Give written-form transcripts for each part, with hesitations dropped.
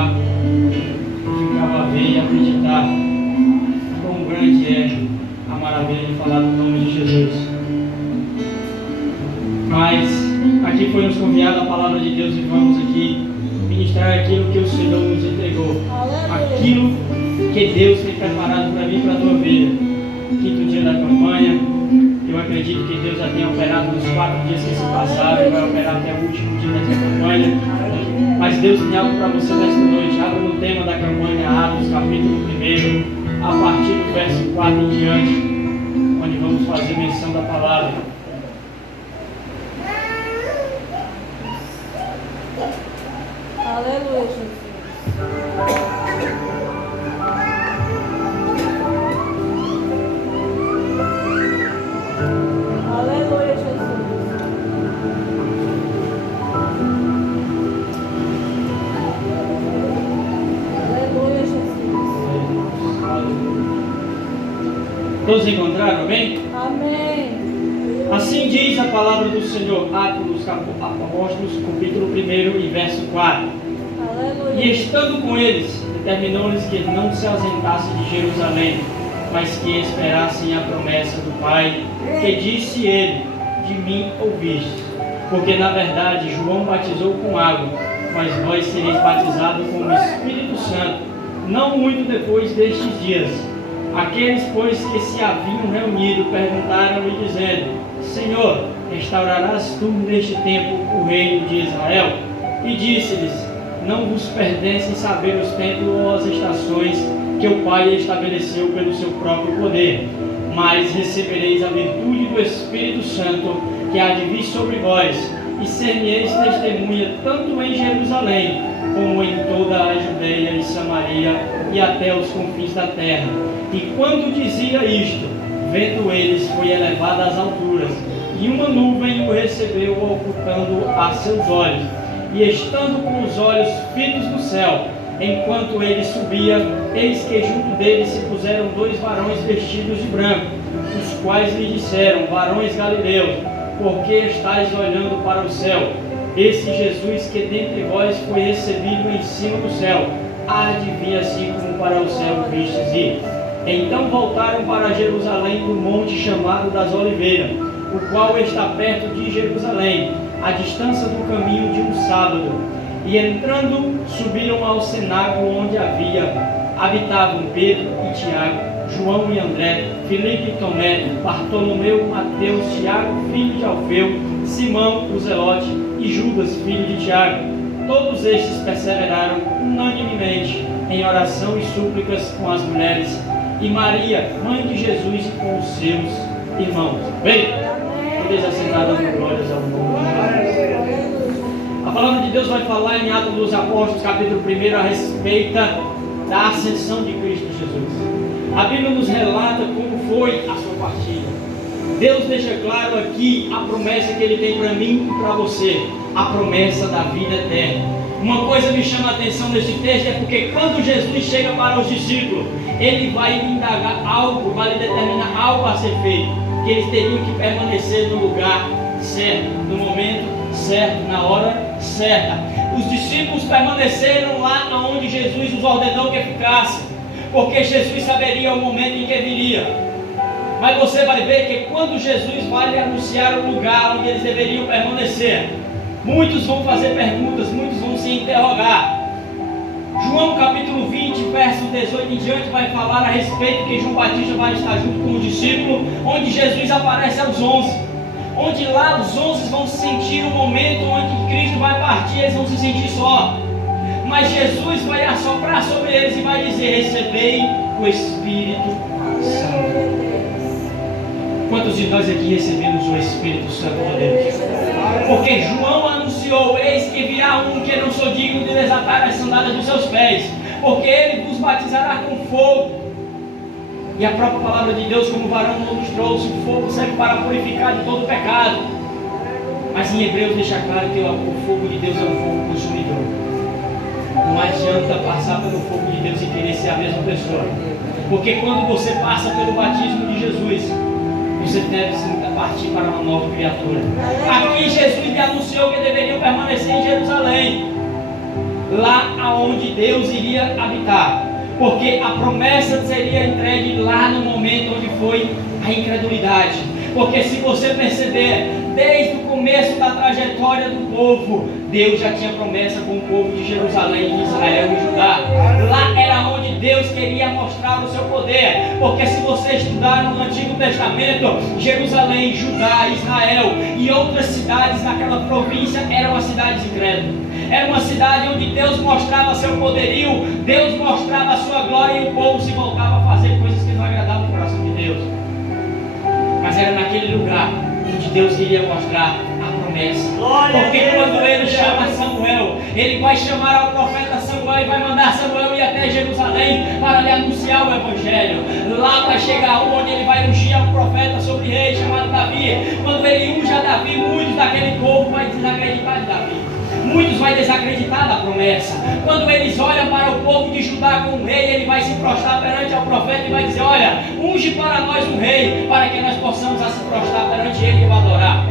pensar, ficava a ver e acreditar quão grande é a maravilha de falar no nome de Jesus. Mas aqui foi nos confiada a palavra de Deus e vamos aqui ministrar aquilo que o Senhor nos entregou, aquilo que Deus tem preparado para mim e para a tua vida. Quinto dia da campanha, eu acredito que Deus já tenha operado nos 4 dias que se passaram e vai operar até o último dia dessa campanha. Mas Deus tem algo para você nesta noite. Abra no tema da campanha Atos, capítulo 1, a partir do verso 4 em diante, onde vamos fazer menção da palavra. Aleluia, Jesus. Aleluia, Jesus. Aleluia, Jesus. Todos encontraram, amém? Amém. Assim diz a palavra do Senhor, Atos dos Apóstolos, capítulo 1 e verso 4. Aleluia. E estando com eles, determinou-lhes que não se ausentassem de Jerusalém, mas que esperassem a promessa do Pai, que disse ele: de mim ouvistes. Porque na verdade João batizou com água, mas vós sereis batizados com o Espírito Santo, não muito depois destes dias. Aqueles, pois, que se haviam reunido, perguntaram-lhe, dizendo: Senhor, restaurarás tu neste tempo o reino de Israel? E disse-lhes: não vos pertencem saber os tempos ou as estações que o Pai estabeleceu pelo seu próprio poder, mas recebereis a virtude do Espírito Santo, que há de vir sobre vós, e ser-me-eis testemunha tanto em Jerusalém, como em toda a Judeia e Samaria, e até os confins da terra. E quando dizia isto, vendo eles, foi elevado às alturas, e uma nuvem o recebeu, ocultando a seus olhos. E estando com os olhos fitos no céu, enquanto ele subia, eis que junto dele se puseram 2 varões vestidos de branco, os quais lhe disseram: varões galileus, por que estáis olhando para o céu? Esse Jesus que dentre vós foi recebido em cima do céu, há de vir assim como para o céu vistes ir. Então voltaram para Jerusalém do monte chamado das Oliveiras, o qual está perto de Jerusalém, à distância do caminho de um sábado. E entrando, subiram ao cenáculo onde habitavam Pedro e Tiago, João e André, Filipe e Tomé, Bartolomeu, Mateus, Tiago, filho de Alfeu, Simão, o Zelote, e Judas, filho de Tiago. Todos estes perseveraram unanimemente em oração e súplicas com as mulheres, e Maria, mãe de Jesus, e com os seus irmãos. Bem, podeis assentar dando glórias ao nome de Jesus. A palavra de Deus vai falar em Atos dos Apóstolos, capítulo 1, a respeito da ascensão de Cristo Jesus. A Bíblia nos relata como foi a sua partida. Deus deixa claro aqui a promessa que Ele tem para mim e para você, a promessa da vida eterna. Uma coisa me chama a atenção nesse texto é porque quando Jesus chega para os discípulos, Ele vai indagar algo, vai determinar algo a ser feito, que eles teriam que permanecer no lugar certo, no momento certo, na hora certa. Os discípulos permaneceram lá onde Jesus os ordenou que ficassem, porque Jesus saberia o momento em que viria. Mas você vai ver que quando Jesus vai anunciar o lugar onde eles deveriam permanecer, muitos vão fazer perguntas, muitos vão se interrogar. João capítulo 20, verso 18 em diante, vai falar a respeito que João Batista vai estar junto com os discípulos, onde Jesus aparece aos 11, onde lá os 11 vão sentir o momento onde Cristo vai partir, eles vão se sentir só. Mas Jesus vai assoprar sobre eles e vai dizer: recebei o Espírito Santo. Quantos de nós aqui recebemos o Espírito Santo de Deus? Porque João anunciou: eis que virá um que não sou digno de desatar as sandálias dos seus pés, porque ele vos batizará com fogo. E a própria palavra de Deus, como o varão nos trouxe, o fogo serve para purificar de todo pecado. Mas em Hebreus deixa claro que o fogo de Deus é um fogo consumidor. Não adianta passar pelo fogo de Deus e querer ser a mesma pessoa, porque quando você passa pelo batismo de Jesus, você deve partir para uma nova criatura. Aqui Jesus lhe anunciou que deveriam permanecer em Jerusalém. lá aonde Deus iria habitar, porque a promessa seria entregue lá no momento onde foi a incredulidade. Porque se você perceber, desde o começo da trajetória do povo, Deus já tinha promessa com o povo de Jerusalém, de Israel e Judá. Lá era onde Deus queria mostrar o seu poder. Porque se você estudar no Antigo Testamento, Jerusalém, Judá, Israel e outras cidades naquela província eram as cidades incrédulas. Era uma cidade onde Deus mostrava seu poderio, Deus mostrava a sua glória e o povo se voltava a fazer coisas que não agradavam o coração de Deus. Mas era naquele lugar onde Deus queria mostrar a promessa. Porque quando ele chama Samuel, ele vai chamar ao profeta Samuel e vai mandar Samuel ir até Jerusalém para lhe anunciar o Evangelho. Lá vai chegar onde ele vai ungir um profeta sobre rei chamado Davi. Quando ele unge a Davi, muitos daquele povo vai desacreditar de Davi. Muitos vão desacreditar da promessa. Quando eles olham para o povo de Judá como rei, ele vai se prostrar perante ao profeta e vai dizer: olha, unge para nós um rei, para que nós possamos se prostrar perante ele e o adorar.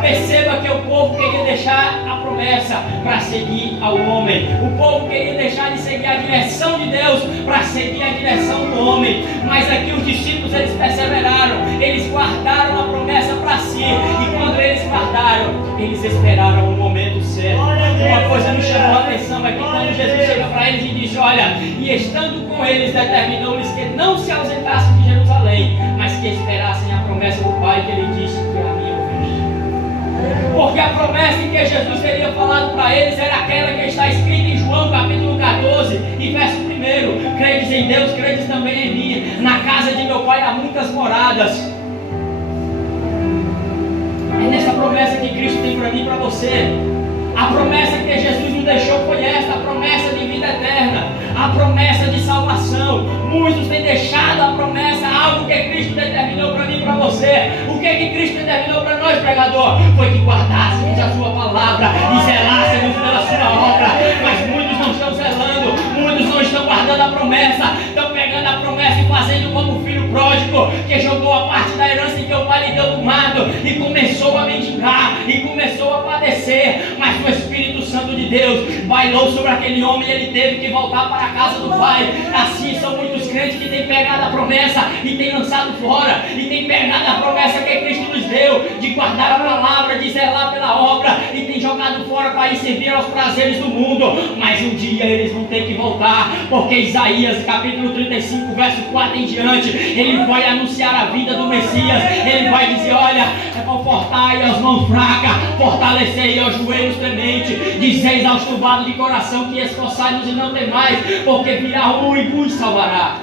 Perceba que o povo queria deixar a promessa para seguir ao homem. O povo queria deixar de seguir a direção de Deus para seguir a direção do homem. Mas aqui os discípulos, eles perseveraram. Eles guardaram a promessa para si. E quando eles guardaram, eles esperaram o momento certo. Uma coisa me chamou a atenção é que quando Jesus chega para eles e disse: olha, e estando com eles, determinou-lhes que não se ausentassem de Jerusalém, mas que esperassem a promessa do Pai, que ele disse que a minha ouviste. Porque a promessa que Jesus teria falado para eles era aquela que está escrita em João capítulo 14 e verso 1: credes em Deus, credes também em mim. Na casa de meu Pai há muitas moradas. É nessa promessa que Cristo tem para mim e para você. A promessa que Jesus nos deixou foi esta: a promessa de vida eterna, a promessa de salvação. Muitos têm deixado a promessa, algo que Cristo determinou para mim e para você. O que Cristo determinou para nós, pregador? Foi que guardássemos a sua palavra e zelássemos pela sua obra. Mas muitos não estão zelando, muitos não estão guardando a promessa, estão pegando a promessa e fazendo como o filho pródigo, que jogou a parte da herança que o pai lhe deu do mato e começou a mendigar e começou a padecer. Mas o Espírito Santo de Deus bailou sobre aquele homem e ele teve que voltar para a casa do Pai. Assim são muitos crentes que têm pegado a promessa e têm lançado fora, e têm pegado a promessa que Cristo nos deu, de guardar a palavra, de zelar pela obra, e têm jogado fora para ir servir aos prazeres do mundo. Mas um dia eles vão ter que voltar, porque Isaías capítulo 35 verso 4 em diante, ele vai anunciar a vida do Messias. Ele vai dizer: olha, confortai as mãos fracas, fortalecei aos joelhos trementes, dizeis aos turbados de coração que esforçai-nos e não temais, porque virá um e vos salvará.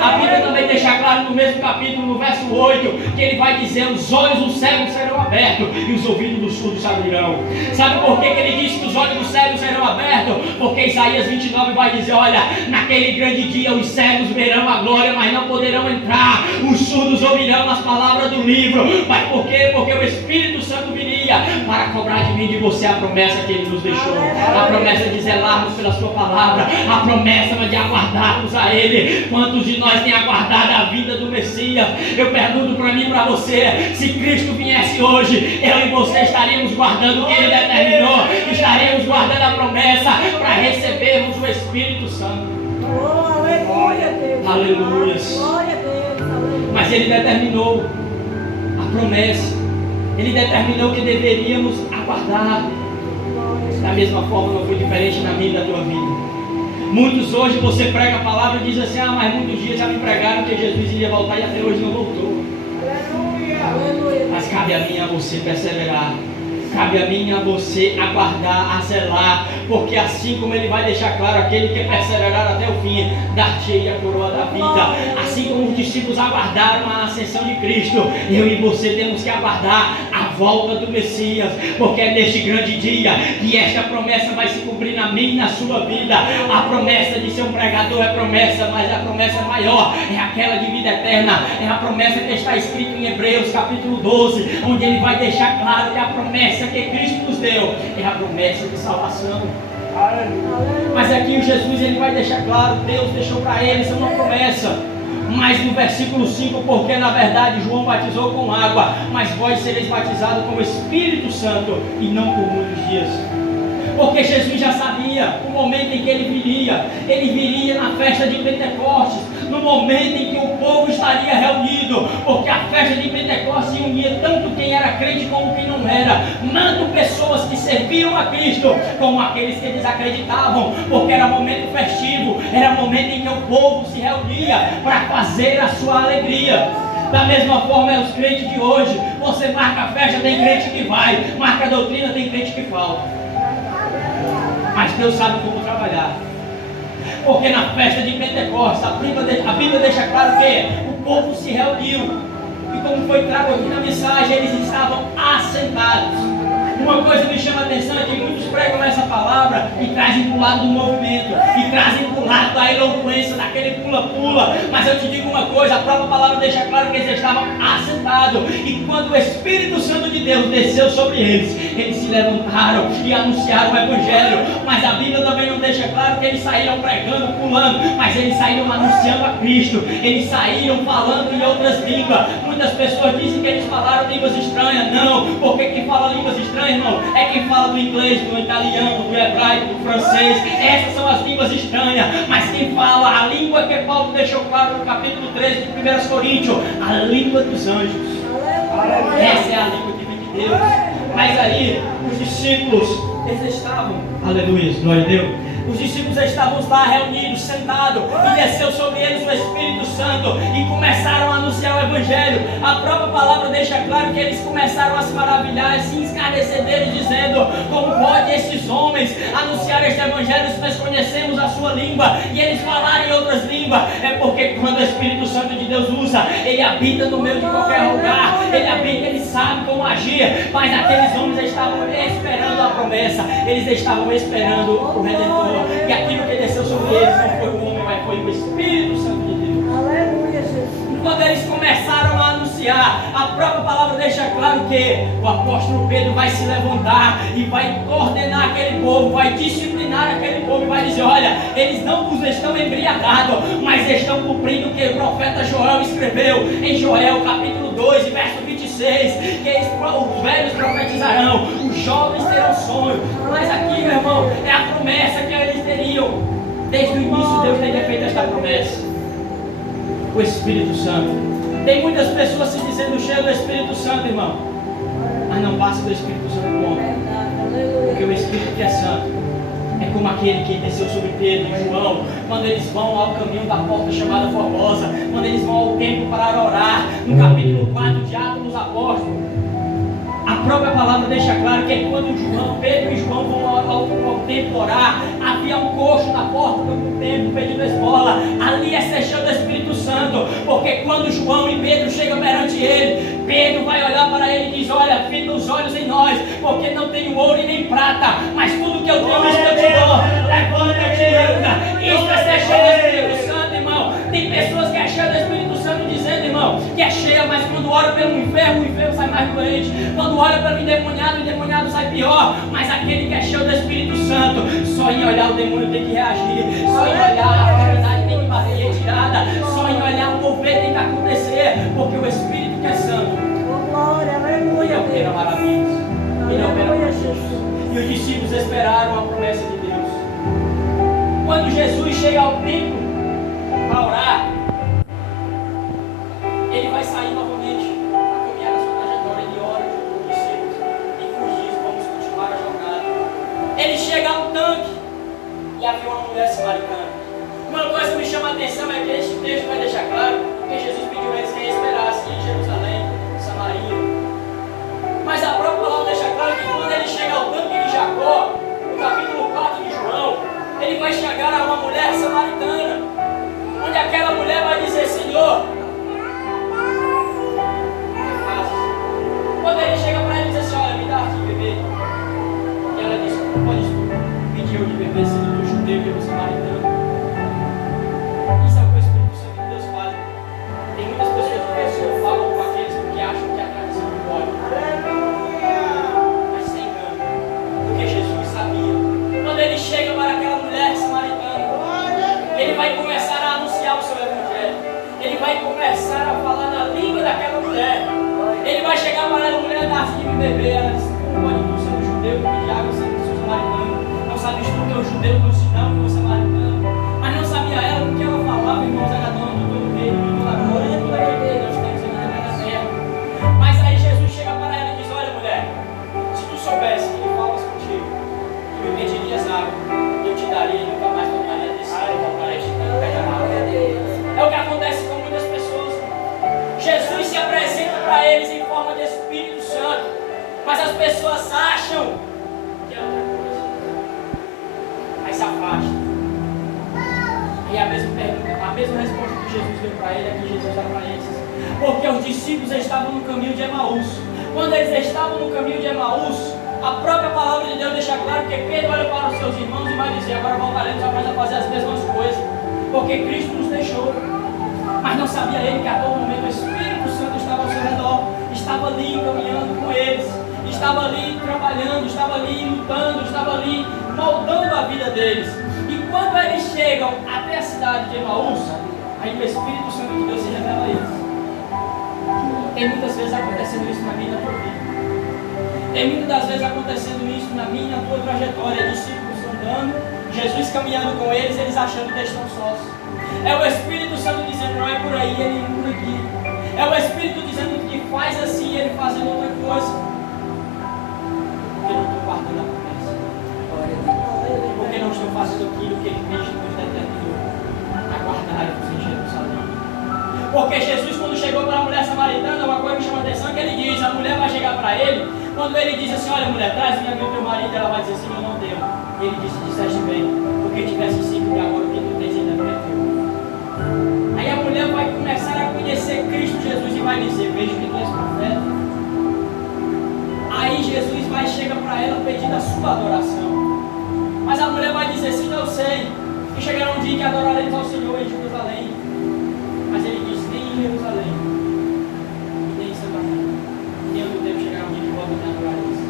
A Bíblia também deixa claro no mesmo capítulo, no verso 8, que ele vai dizer: os olhos dos cegos serão abertos e os ouvidos dos surdos se abrirão. Sabe por que ele disse que os olhos dos cegos serão abertos? Porque Isaías 29 vai dizer: olha, naquele grande dia os cegos verão a glória, mas não poderão entrar. Os surdos ouvirão as palavras do livro. Mas por quê? Porque o Espírito Santo viria para cobrar de mim e de você a promessa que ele nos deixou. A promessa de zelarmos pela sua palavra, a promessa de aguardarmos a ele. Quantos de nós têm aguardado a vinda do Messias? Eu pergunto para mim e para você: se Cristo viesse hoje, eu e você estaríamos guardando o que ele determinou, estaríamos guardando a promessa para recebermos o Espírito Santo. Oh, aleluia, Deus. Aleluia. Glória a Deus. Aleluia. Mas ele determinou a promessa, ele determinou que deveríamos aguardar. Da mesma forma, não foi diferente na minha e na tua vida. Muitos hoje você prega a palavra e diz assim: ah, mas muitos dias já me pregaram que Jesus iria voltar e até hoje não voltou. Aleluia. Mas cabe a mim e a você perseverar. Cabe a mim e a você aguardar, a zelar, porque assim como ele vai deixar claro: aquele que perseverar até o fim, dar-te-ei a coroa da vida. Assim como os discípulos aguardaram a ascensão de Cristo, eu e você temos que aguardar a volta do Messias, porque é neste grande dia que esta promessa vai se cumprir na minha e na sua vida. A promessa de ser um pregador é promessa, mas a promessa maior é aquela de vida eterna. É a promessa que está escrita em Hebreus capítulo 12, onde ele vai deixar claro que a promessa que Cristo nos deu é a promessa de salvação. Mas aqui o Jesus, ele vai deixar claro: Deus deixou para eles uma promessa. Mas no versículo 5, porque na verdade João batizou com água, mas vós sereis batizados com o Espírito Santo, e não por muitos dias. Porque Jesus já sabia o momento dia ele viria na festa de Pentecostes, no momento em que o povo estaria reunido, porque a festa de Pentecostes unia tanto quem era crente como quem não era, tanto pessoas que serviam a Cristo como aqueles que desacreditavam, porque era momento festivo, era momento em que o povo se reunia para fazer a sua alegria. Da mesma forma é os crentes de hoje. Você marca a festa, tem crente que vai, marca a doutrina, tem crente que falta. Mas Deus sabe como trabalhar. Porque na festa de Pentecostes, a Bíblia deixa claro que o povo se reuniu. E como foi trago aqui na mensagem, eles estavam assentados. Uma coisa me chama a atenção é que muitos pregam essa palavra e trazem para o lado do movimento, e trazem para o lado da eloquência, daquele pula-pula. Mas eu te digo uma coisa, a própria palavra deixa claro que eles estavam assentados. E quando o Espírito Santo de Deus desceu sobre eles se levantaram e anunciaram o Evangelho. Mas a Bíblia também não deixa claro que eles saíram pregando, pulando, mas eles saíram anunciando a Cristo. Eles saíram falando em outras línguas. Muitas pessoas dizem que eles falaram línguas estranhas. Não, porque quem fala línguas estranhas, irmão, é quem fala do inglês, do italiano, do hebraico, do francês. Essas são as línguas estranhas. Mas quem fala a língua que Paulo deixou claro no capítulo 13 de 1 Coríntios, a língua dos anjos. Essa é a língua que vem de Deus. Mas aí, os discípulos, eles estavam, aleluia, glória a Deus. Os discípulos estavam lá reunidos, sentados, e desceu sobre eles o Espírito Santo e começaram a anunciar o Evangelho. A própria palavra deixa claro que eles começaram a se maravilhar e se escarnecer deles, dizendo: como pode esses homens anunciar este Evangelho se nós conhecemos a sua língua e eles falarem outras línguas? É porque quando o Espírito Santo de Deus usa, ele habita no meio de qualquer lugar, ele habita, ele sabe como agir. Mas aqueles homens estavam esperando a promessa, eles estavam esperando o Redentor. E aquilo que desceu sobre eles não foi o homem, mas foi o Espírito Santo de Deus. Aleluia, Jesus. E quando eles começaram a anunciar, a própria palavra deixa claro que o apóstolo Pedro vai se levantar e vai coordenar aquele povo, vai disciplinar aquele povo e vai dizer: olha, eles não estão embriagados, mas estão cumprindo o que o profeta Joel escreveu em Joel capítulo 2, verso 26, que os velhos profetizarão, os jovens terão sonho. Mas aqui, meu irmão, é a promessa que eles teriam. Desde o início Deus teria feito esta promessa. O Espírito Santo. Tem muitas pessoas se dizendo cheio do Espírito Santo, irmão, mas não passa do Espírito Santo como? Porque o Espírito que é santo é como aquele que desceu sobre Pedro e João, quando eles vão ao caminho da porta chamada Formosa, quando eles vão ao templo para orar, no capítulo 4 de Atos dos Apóstolos. A própria palavra deixa claro que quando Pedro e João vão ao templo orar, havia um coxo na porta do templo pedindo esmola. Ali é ser cheio do Espírito Santo, porque quando João e Pedro chegam perante ele, Pedro vai olhar para ele e diz: olha, fita os olhos em nós, porque não tenho ouro e nem prata, mas tudo que eu tenho, isso eu te dou. Levanta-te e anda. Isso é ser cheio do Espírito Santo, irmão. Tem pessoas que é cheio do Espírito Santo dizendo, irmão, que é cheia, mas quando ora pelo enfermo, o enfermo sai mais doente. Quando ora pelo endemoniado, o endemoniado sai pior. Mas aquele que é cheio do Espírito Santo, só em olhar o demônio tem que reagir, só em olhar a autoridade tem que bater retirada, só em olhar o mover tem que acontecer, porque o Espírito que é santo, ele opera maravilhas, ele opera maravilhas. E os discípulos esperaram a promessa de Deus. Quando Jesus chega ao templo para orar, ele vai sair novamente a caminhar a sua trajetória de horas com os discípulos e com os dias vamos continuar a jornada. Ele chega ao tanque e havia uma mulher samaritana. Uma coisa que me chama a atenção é que este texto vai deixar claro que Jesus pediu a eles que esperassem em Jerusalém, Samaria. Mas a própria palavra deixa claro que quando ele chega ao tanque de Jacó, no capítulo 4 de João, ele vai chegar a uma mulher samaritana, onde aquela mulher vai dizer: Senhor, quando ele chega para ele e diz assim: olha, me dá de beber. E ela diz: não pode pedir eu de beber sendo do judeu e do samaritano. Isso é o que o Espírito Santo de Deus faz. Tem muitas pessoas que falam com aqueles porque acham que é a tradição do pode. Mas sem engano, porque Jesus sabia. Quando ele chega para aquela mulher samaritana, ele vai começar a anunciar o seu evangelho. Ele vai começar a falar na língua daquela mulher. Ele vai chegar para a mulher dar de beber. Ela diz: como pode tu ser um judeu que pede água sendo que sou samaritano? Não sabes tu que é o judeu do sinal que é o samaritano? se afasta. E a mesma resposta que Jesus deu para ele, é que Jesus dá para eles. Porque os discípulos estavam no caminho de Emaús. Quando eles estavam no caminho de Emaús, a própria palavra de Deus deixa claro que Pedro olha para os seus irmãos e vai dizer: agora voltaremos a fazer as mesmas coisas, porque Cristo nos deixou. Mas não sabia ele que a todo momento o Espírito Santo estava ao seu redor, estava ali caminhando com eles, estava ali trabalhando, estava ali lutando, estava ali moldando a vida deles. E quando eles chegam até a cidade de Emaús, aí o Espírito Santo de Deus se revela a eles. Tem muitas vezes acontecendo isso na minha e na tua vida. Tem muitas das vezes acontecendo isso na minha e na tua trajetória. Discípulos andando, Jesus caminhando com eles, eles achando que estão sós. É o Espírito Santo dizendo: não é por aí, ele por aqui. É o Espírito dizendo que faz assim, ele fazendo outra coisa. Porque não estou guardando a promessa. Porque não estou fazendo aquilo que Cristo nos determinou a guardar em Jerusalém. Porque Jesus, quando chegou para a mulher samaritana, uma coisa que chama atenção é que ele diz: a mulher vai chegar para ele. Quando ele diz assim: olha mulher, traz-me aqui o teu marido, ela vai dizer assim: eu não tenho. Ele disse: disseste bem, porque tivesse 5 e agora o que tu tens ainda não é teu. Aí a mulher vai começar a conhecer Cristo Jesus e vai dizer: vejo que tu és profeta. Aí Jesus vai chegar para ela pedindo a sua adoração. Mas a mulher vai dizer: sim, eu sei que chegará um dia que adoraremos ao Senhor em Jerusalém. Mas ele diz: nem em Jerusalém, e nem em Samaria, nem onde devo chegar um dia que volta a me adorar isso.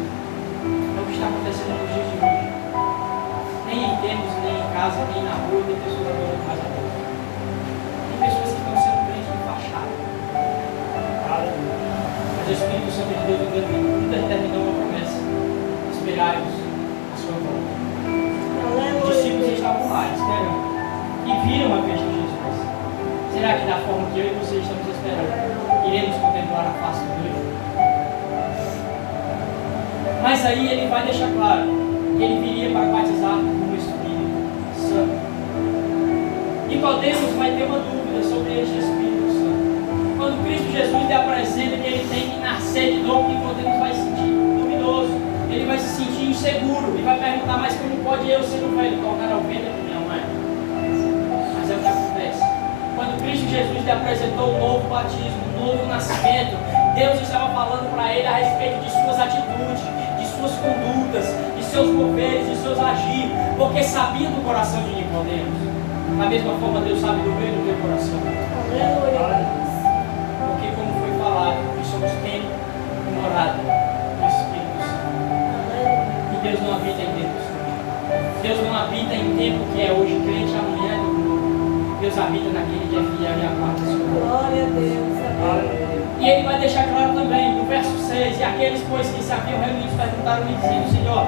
É o que está acontecendo nos dias de hoje. Nem em templos, nem em casa, nem na rua, tem pessoas adorando mais a Deus. Tem pessoas que estão sendo crentes de fachada. Mas o Espírito Santo de Deus determinou uma promessa: esperai-vos a sua volta. Os discípulos estavam lá esperando e viram a festa de Jesus. Será que da forma que eu e você estamos esperando, iremos contemplar a face do Deus? Mas aí ele vai deixar claro que ele viria para batizar com o Espírito Santo. Nicodemos vai ter uma dúvida sobre este Espírito Santo. Quando Cristo Jesus lhe apresenta que ele tem que nascer de novo, Nicodemos vai se sentir duvidoso, ele vai se sentir inseguro e vai perguntar: mas como pode eu, sendo velho, tornar ao ventre de minha mãe? Mas é o que acontece. Quando Cristo Jesus lhe apresentou um novo batismo, um novo nascimento, Deus estava falando para ele a respeito de suas atitudes, de suas condutas, de seus moveres, de seus agir, porque sabia do coração de Nicodemos. Da mesma forma, Deus sabe do meio do teu coração. Porque, como foi falado, nós somos templo e morada do Espírito Santo. E Deus não habita em templos. Deus não habita em templo que é hoje crente, amanhã é do mundo. Deus habita naquele que é fiel e aguarda a sua glória. Glória a Deus. E ele vai deixar claro também, no verso 6, e aqueles, pois, que se haviam reunidos perguntaram-lhe, dizendo: Senhor,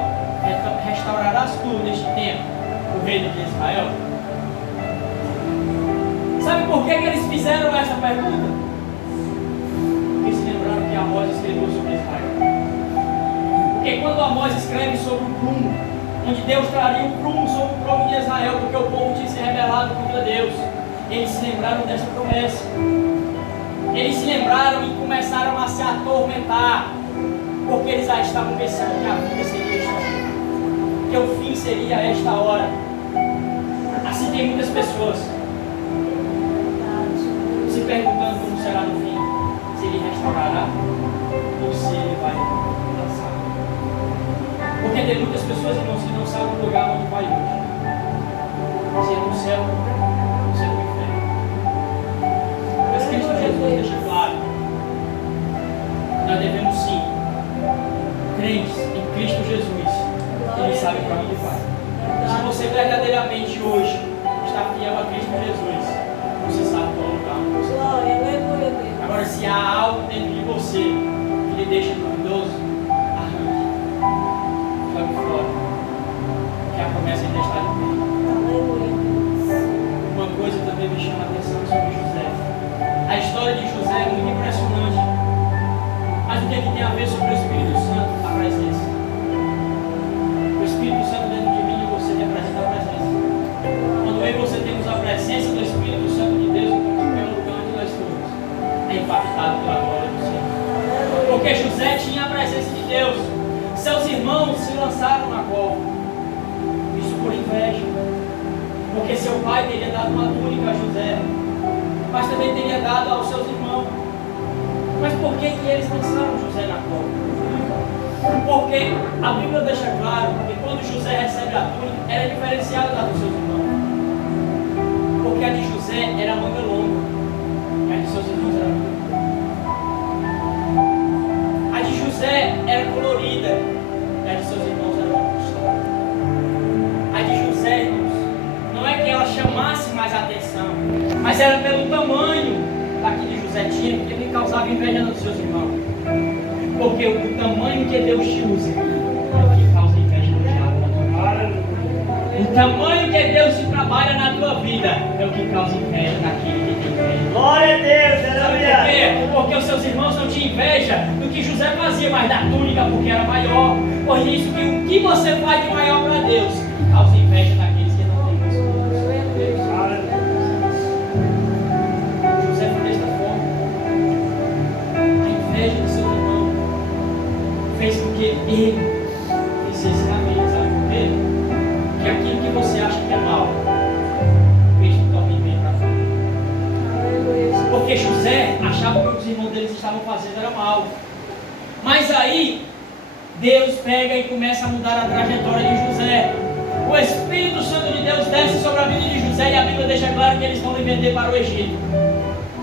restaurarás tu neste tempo o reino de Israel? Sabe por que eles fizeram essa pergunta? Porque se lembraram que Amós escreveu sobre Israel. Porque quando Amós escreve sobre o prumo, onde Deus traria o prumo sobre o povo de Israel, porque o povo tinha se rebelado contra Deus, eles se lembraram dessa promessa. Eles se lembraram e começaram a se atormentar, porque eles já estavam pensando que a vida seria esta hora, que o fim seria esta hora. Assim tem muitas pessoas se perguntando como será no fim, se ele restaurará ou se ele vai lançar. Porque tem muitas pessoas, irmãos, que não sabem o lugar onde vai hoje, se é no céu ou se é no inferno. Mas Cristo Jesus deixa claro: nós devemos sim, crentes em Cristo Jesus, ele sabe para onde vai. Se você verdadeiramente hoje está fiel a Cristo Jesus, você sabe qual lugar onde você vai. Agora, se há algo dentro de você que lhe deixa duvidoso, arranque, jogue fora, porque a promessa ainda está de pé. Porque seu pai teria dado uma túnica a José, mas também teria dado aos seus irmãos. Mas por que eles lançaram José na cova? Porque a Bíblia deixa claro que quando José recebe a túnica, era diferenciada da dos seus irmãos. Porque a de José era manga longa, e a de seus irmãos era curta. A de José era colorida, e a de seus irmãos era uma costura. A de José, irmãos, não é que ela chamasse mais atenção, mas era pelo tamanho daquele que José tinha, que ele causava inveja nos seus irmãos. Porque o tamanho que Deus te usa é o que causa inveja no diabo na tua vida. O tamanho que Deus te trabalha na tua vida é o que causa inveja naquele que tem inveja. Glória a Deus, Sabe por quê? Porque os seus irmãos não tinham inveja do que José fazia, mas da túnica, porque era maior. Por isso que o que você faz de maior para Deus causa inveja daqueles que não têm mais Deus. José foi desta forma. A inveja do seu irmão fez com que ele fizesse na vida, sabe por quê? Que aquilo que você acha que é mal fez que torne bem para a família. Porque José achava que os irmãos deles estavam fazendo era mal. Mas aí Deus pega e começa a mudar a trajetória de José. O Espírito Santo de Deus desce sobre a vida de José e a Bíblia deixa claro que eles vão lhe vender para o Egito.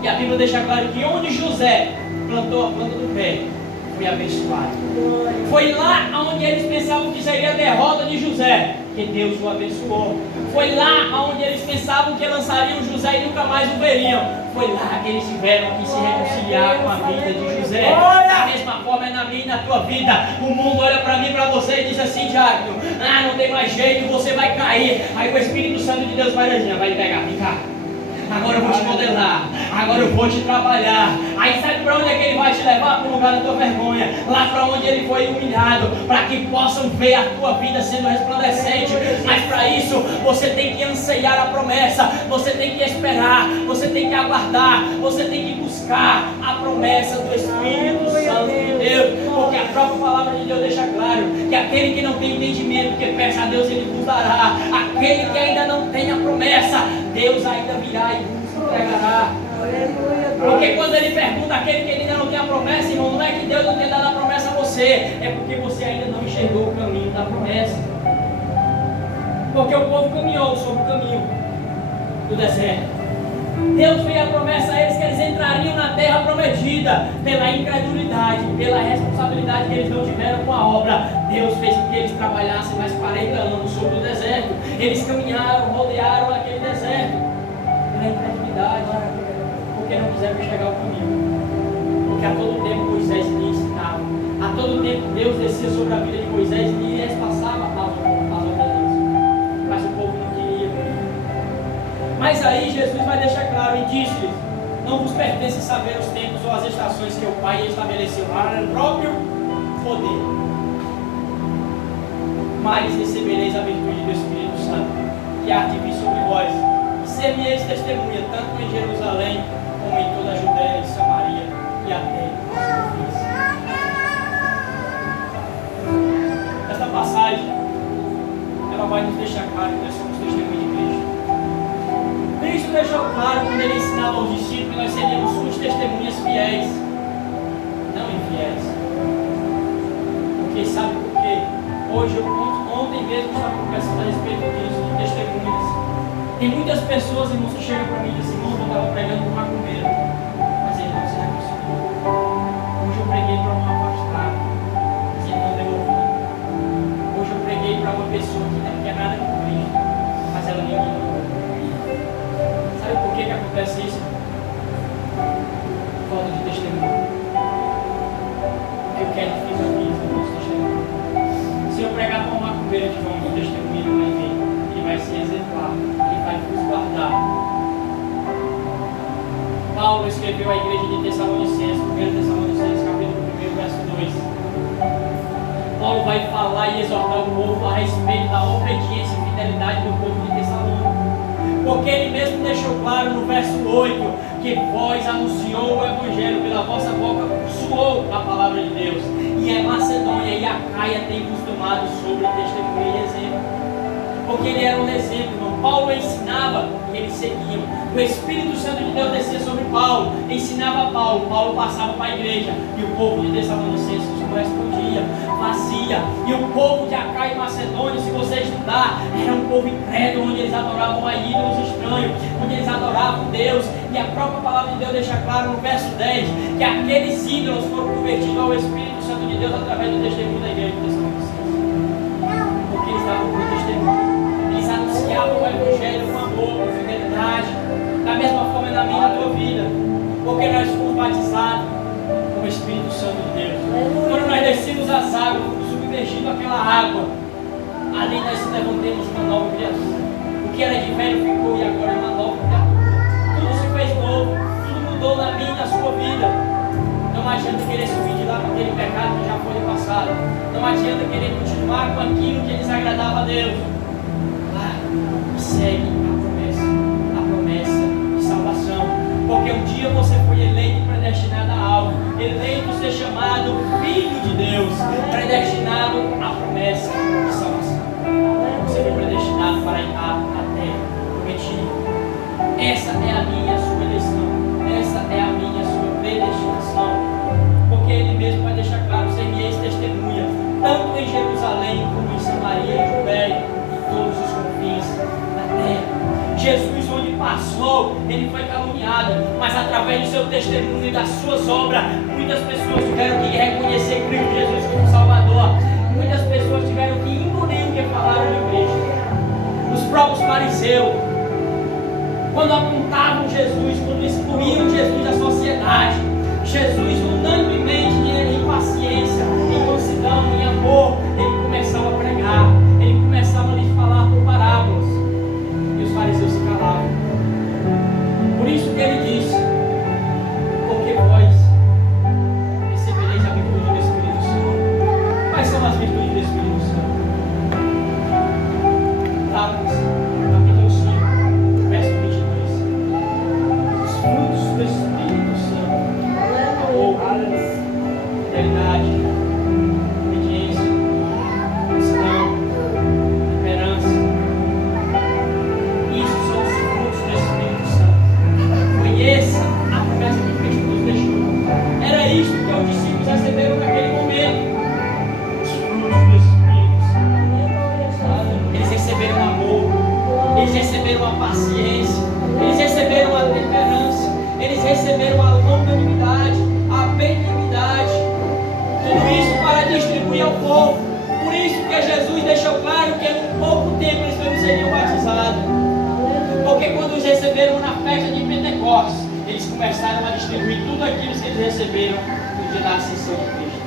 E a Bíblia deixa claro que onde José plantou a planta do pé, foi abençoado. Foi lá onde eles pensavam que seria a derrota de José, que Deus o abençoou. Foi lá onde eles pensavam que lançariam José e nunca mais o veriam. Foi lá que eles tiveram que se reconciliar com a vida de José. Da mesma forma é na minha e na tua vida. O mundo olha para mim e para você e diz assim: Diácono, não tem mais jeito, você vai cair. Aí o Espírito Santo de Deus vai dizer: vai pegar, vem cá. Agora eu vou te modelar, agora eu vou te trabalhar. Aí sabe para onde é que ele vai te levar? Para o lugar da tua vergonha, lá para onde ele foi humilhado, para que possam ver a tua vida sendo resplandecente. Mas para isso você tem que anseiar a promessa, você tem que esperar, você tem que aguardar, você tem que buscar a promessa do Espírito Santo de Deus, porque a própria palavra de Deus deixa claro que aquele que não tem entendimento, que peça a Deus, ele vos dará. Aquele que ainda não tem a promessa, Deus ainda virá e vos entregará. Porque quando ele pergunta àquele que ainda não tem a promessa, irmão, não é que Deus não tenha dado a promessa a você, é porque você ainda não enxergou o caminho da promessa. Porque o povo caminhou sobre o caminho do deserto. Deus fez a promessa a eles que eles entrariam na terra prometida. Pela incredulidade, pela responsabilidade que eles não tiveram com a obra, Deus fez com que eles trabalhassem mais 40 anos sobre o deserto. Eles caminharam, rodearam aquele deserto pela incredulidade, porque não quiseram enxergar o caminho. Porque a todo tempo Moisés lhe ensinava, a todo tempo Deus descia sobre a vida de Moisés e lhes passava as ordenanças, mas o povo não queria. Mas aí Jesus vai deixar claro e diz-lhes: não vos pertence saber os tempos ou as estações que o Pai estabeleceu para o próprio poder, mas recebereis a virtude do Espírito Santo, que há de vir sobre vós, e ser-me-eis testemunha, tanto em Jerusalém, como em toda a Judéia e Samaria, e até os confins. Esta passagem, ela vai nos deixar claro que nós somos testemunhas de Cristo. Cristo deixou claro quando ele ensinava aos discípulos que nós seríamos suas testemunhas fiéis, não infiéis. Porque sabe por quê? Ontem mesmo eu estava conversando a respeito disso, de testemunhas. Tem muitas pessoas, irmãos, que chegam para mim e dizem: irmão, eu estava pregando para um macumbeiro, mas ele não se reconciliou. Hoje eu preguei para um afastado, mas ele não deu ouvido. Hoje eu preguei para uma pessoa que não quer nada com Cristo, mas ela me ignorou. Sabe por que acontece isso? Falta de testemunho. Eu quero que fiz aqui o nosso testemunho. Se eu pregar para um macumbeiro de vão do testemunho, ele vai ver, ele vai se exemplar, ele vai nos guardar. Paulo escreveu à igreja de Tessalonicenses, 1 Tessalonicenses, capítulo 1, verso 2. Paulo vai falar e exortar o povo a respeito da obediência e fidelidade do povo de Tessalônica. Porque ele mesmo deixou claro no verso 8 que vós anunciou o Evangelho, pela vossa boca soou a palavra de Deus. E a Macedônia e a Caia têm vos tomado sobre testemunha e exemplo. Porque ele era um exemplo, irmão, Paulo ensinava e eles seguiam. O Espírito Santo de Deus descia sobre Paulo, ensinava Paulo. Paulo passava para a igreja e o povo de Tessalonicenses correspondia, fazia. E o povo de Acaia e Macedônia, se você estudar, era um povo incrédulo, onde eles adoravam a ídolos estranhos, onde eles adoravam Deus. E a própria palavra de Deus deixa claro no verso 10 que aqueles ídolos foram convertidos ao Espírito Santo de Deus através do testemunho da igreja de Tessalonicenses. Porque eles davam o testemunho, eles anunciavam o Evangelho com amor, com fidelidade. Da mesma forma na minha e na tua vida, porque nós fomos batizados com o Espírito Santo de Deus. Quando nós descemos as águas, submergindo aquela água, ali nós levantamos uma nova criatura. O que era de velho ficou e agora é uma nova criatura. Tudo se fez novo, tudo mudou na minha e na sua vida. Não adianta querer subir de lá com aquele pecado que já foi no passado. Não adianta querer continuar com aquilo que desagradava a Deus. E segue a promessa de salvação. Porque um dia você foi eleito e predestinado a algo. Eleito ser chamado Filho de Deus. Predestinado à promessa de salvação. Você foi predestinado para entrar na terra prometida. Essa é a minha e a sua eleição. Essa é a minha e a sua predestinação. Porque Ele mesmo vai deixar claro: ser-me-eis testemunha, tanto em Jerusalém como em Samaria e Judéia, em todos os confins da terra. Jesus, onde passou, Ele foi caluniado, mas através do seu testemunho e das suas obras, muitas pessoas tiveram que reconhecer Cristo Jesus como Salvador. Muitas pessoas tiveram que engolir o que falaram de Cristo. Os próprios fariseus, quando apontavam Jesus, quando excluíam Jesus da sociedade, Jesus unanimemente, em paciência, em mansidão, em amor, Ele começava a pregar, Ele começava a lhes falar por parábolas. E os fariseus se calavam. Por isso que Ele disse: porque vós recebereis a virtude do Espírito Santo. Quais são as virtudes do Espírito Santo? Gálatas, capítulo 5, verso 22. Os frutos do Espírito Santo: amor, fidelidade, obediência, mansidão, temperança. Isso são os frutos do Espírito Santo. Foi essa a promessa que Cristo nos deixou. Era isso que os discípulos receberam naquele momento. Os frutos do Espírito Santo. Eles receberam amor, eles receberam a paciência, eles receberam a temperança, eles receberam a longanimidade, a benignidade. Tudo isso para distribuir ao povo. Por isso que Jesus deixou claro que em pouco tempo eles seriam batizados. Porque quando os receberam na festa de Pentecostes, eles começaram a distribuir tudo aquilo que eles receberam no dia da ascensão de Cristo.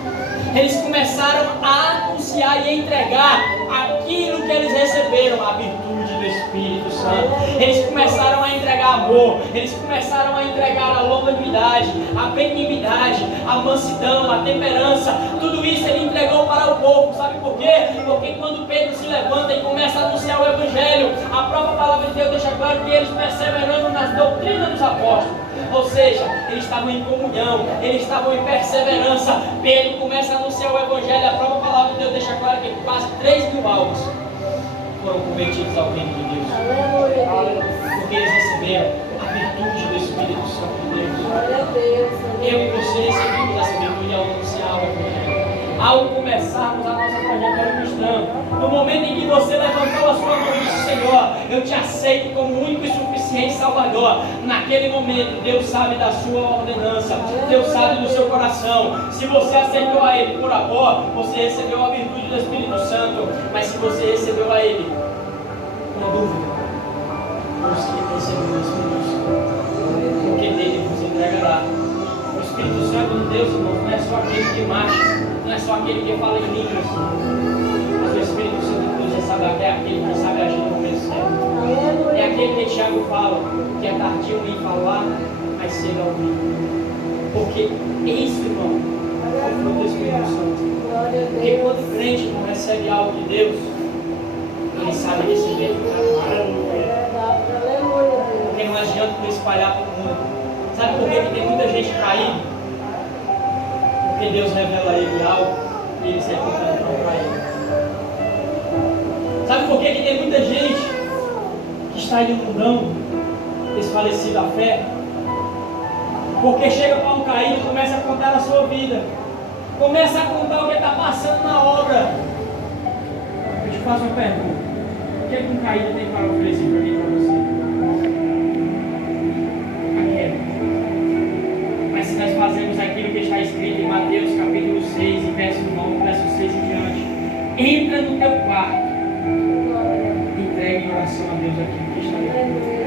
Eles começaram a anunciar e entregar aquilo que eles receberam, a virtude do Espírito Santo. Eles começaram a entregar amor, eles começaram a entregar a longanimidade, a benignidade, a mansidão, a temperança. Tudo isso Ele entregou para o povo. Sabe por quê? Porque quando Pedro se levanta e começa a anunciar o Evangelho, a própria palavra de Deus deixa claro que eles perseverando nas doutrinas dos apóstolos. Ou seja, eles estavam em comunhão, eles estavam em perseverança. Pedro começa a anunciar o Evangelho, a própria palavra de Deus deixa claro que quase 3.000 almas foram convertidos ao reino de Deus. Porque eles receberam a virtude do Espírito Santo de Deus. Eu e você recebemos essa virtude ao anunciar o Evangelho. Ao começarmos a nossa trajetória cristã, no momento em que você levantou a sua mão e disse: Senhor, eu te aceito como único e suficiente Salvador. Naquele momento, Deus sabe da sua ordenança, Deus sabe do seu coração. Se você aceitou a Ele por amor, você recebeu a virtude do Espírito Santo. Mas se você recebeu a Ele com dúvida, você recebeu o Espírito Santo, porque dele vos entregará. O Espírito Santo de Deus, irmãos, não é só aquele que marcha, não é só aquele que fala em línguas, mas o Espírito Santo de Deus é aquele que sabe agir no momento certo. É aquele que Tiago fala, que é tardio em falar, mas cedo a ouvir. Porque isso, irmão, é o fruto do Espírito Santo. Porque quando o crente não recebe algo de Deus, ele sabe receber. Porque não adianta não espalhar para o mundo. Sabe por que tem muita gente caída? Porque Deus revela a ele algo e ele sai contando para ele. Sabe por que tem muita gente está indo mundão, desfalecido a fé, porque chega para um caído e começa a contar a sua vida, começa a contar o que está passando na obra. Eu te faço uma pergunta: o que é que um caído tem para oferecer para mim e para você? A queda. Mas se nós fazemos aquilo que está escrito em Mateus capítulo 6, verso 9, verso 6 em diante, entra no teu quarto, entregue em oração a Deus aquilo que está dentro.